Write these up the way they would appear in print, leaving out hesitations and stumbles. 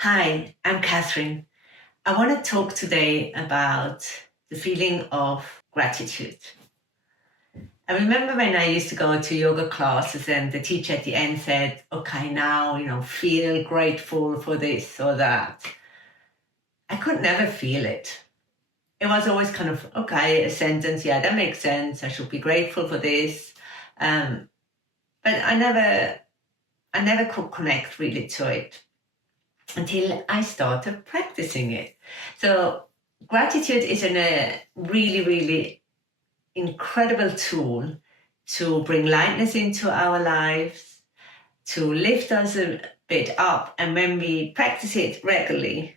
Hi, I'm Catherine. I want to talk today about the feeling of gratitude. I remember when I used to go to yoga classes and the teacher at the end said, okay, now, feel grateful for this or that. I could never feel it. It was always kind of, okay, a sentence, yeah, that makes sense. I should be grateful for this. Um, but I never could connect really to it until I started practicing it. So gratitude is a really, really incredible tool to bring lightness into our lives, to lift us a bit up. And when we practice it regularly,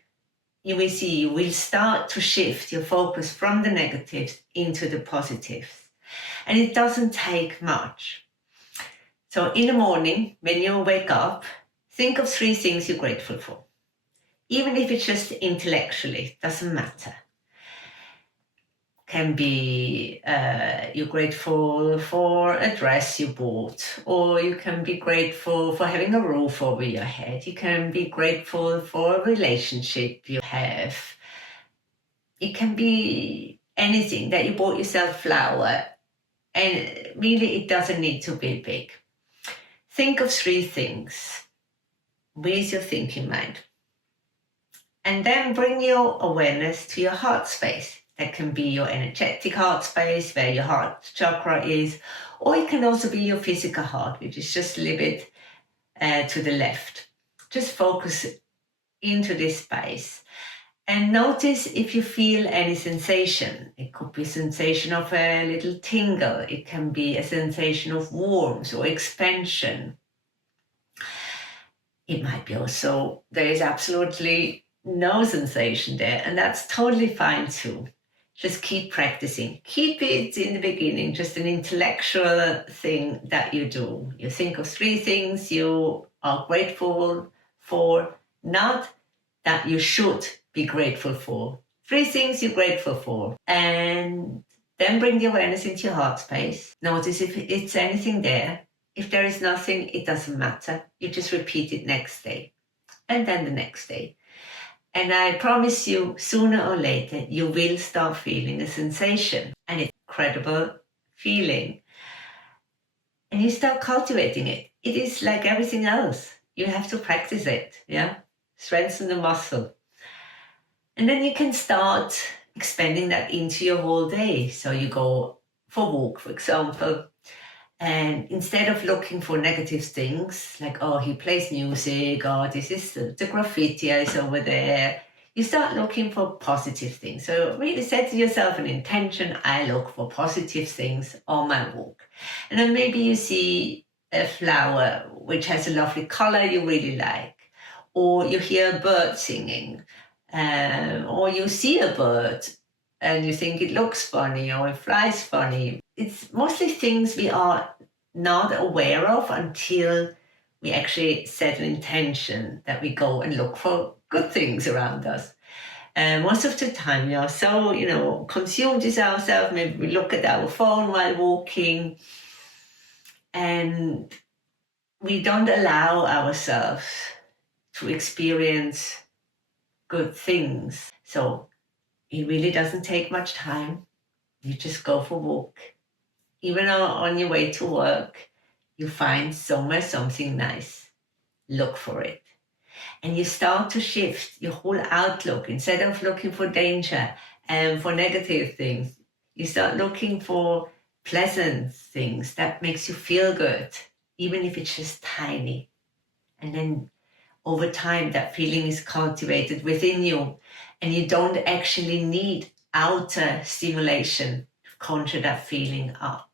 you will see you will start to shift your focus from the negatives into the positives. And it doesn't take much. So in the morning, when you wake up, think of 3 things you're grateful for. Even if it's just intellectually, doesn't matter. Can be you're grateful for a dress you bought, or you can be grateful for having a roof over your head. You can be grateful for a relationship you have. It can be anything that you bought yourself a flower, and really it doesn't need to be big. Think of 3 things with your thinking mind. And then bring your awareness to your heart space. That can be your energetic heart space, where your heart chakra is, or it can also be your physical heart, which is just a little bit to the left. Just focus into this space and notice if you feel any sensation. It could be a sensation of a little tingle. It can be a sensation of warmth or expansion. It might be also, there is absolutely no sensation there, and that's totally fine too. Just keep practicing. Keep it in the beginning, just an intellectual thing that you do. You think of 3 things you are grateful for, not that you should be grateful for. 3 things you're grateful for. And then bring the awareness into your heart space. Notice if it's anything there. If there is nothing, it doesn't matter. You just repeat it next day and then the next day. And I promise you, sooner or later, you will start feeling a sensation, and it's an incredible feeling. And you start cultivating it. It is like everything else. You have to practice it, yeah? Strengthen the muscle. And then you can start expanding that into your whole day. So you go for a walk, for example, and instead of looking for negative things, like, oh, he plays music, or this is the graffiti is over there, you start looking for positive things. So really set to yourself an intention, I look for positive things on my walk. And then maybe you see a flower which has a lovely color you really like, or you hear a bird singing, or you see a bird and you think it looks funny or it flies funny. It's mostly things we are not aware of until we actually set an intention that we go and look for good things around us. And most of the time we are so, consumed with ourselves. Maybe we look at our phone while walking and we don't allow ourselves to experience good things. So it really doesn't take much time. You just go for a walk. Even on your way to work, you find somewhere something nice. Look for it. And you start to shift your whole outlook. Instead of looking for danger and for negative things, you start looking for pleasant things that makes you feel good, even if it's just tiny. And then over time, that feeling is cultivated within you, and you don't actually need outer stimulation to conjure that feeling up.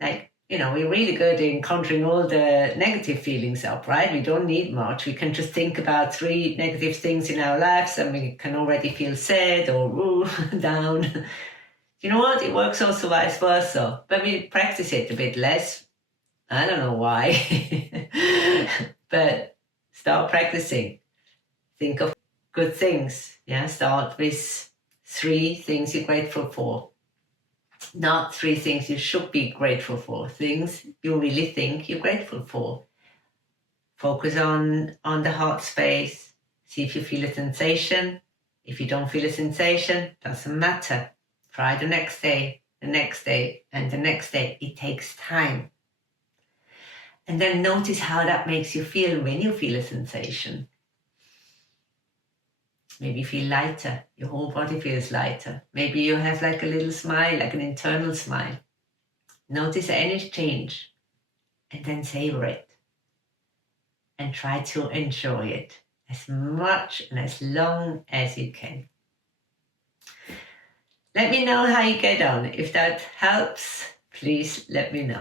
Like, we're really good in conjuring all the negative feelings up, right? We don't need much. We can just think about 3 negative things in our lives and we can already feel sad or down. You know what? It works also vice versa. When we practice it a bit less, I don't know why, but start practicing. Think of good things. Yeah, start with 3 things you're grateful for. Not 3 things you should be grateful for. Things you really think you're grateful for. Focus on the heart space. See if you feel a sensation. If you don't feel a sensation, doesn't matter. Try the next day, and the next day. It takes time. And then notice how that makes you feel when you feel a sensation. Maybe you feel lighter. Your whole body feels lighter. Maybe you have like a little smile, like an internal smile. Notice any change and then savor it. And try to enjoy it as much and as long as you can. Let me know how you get on. If that helps, please let me know.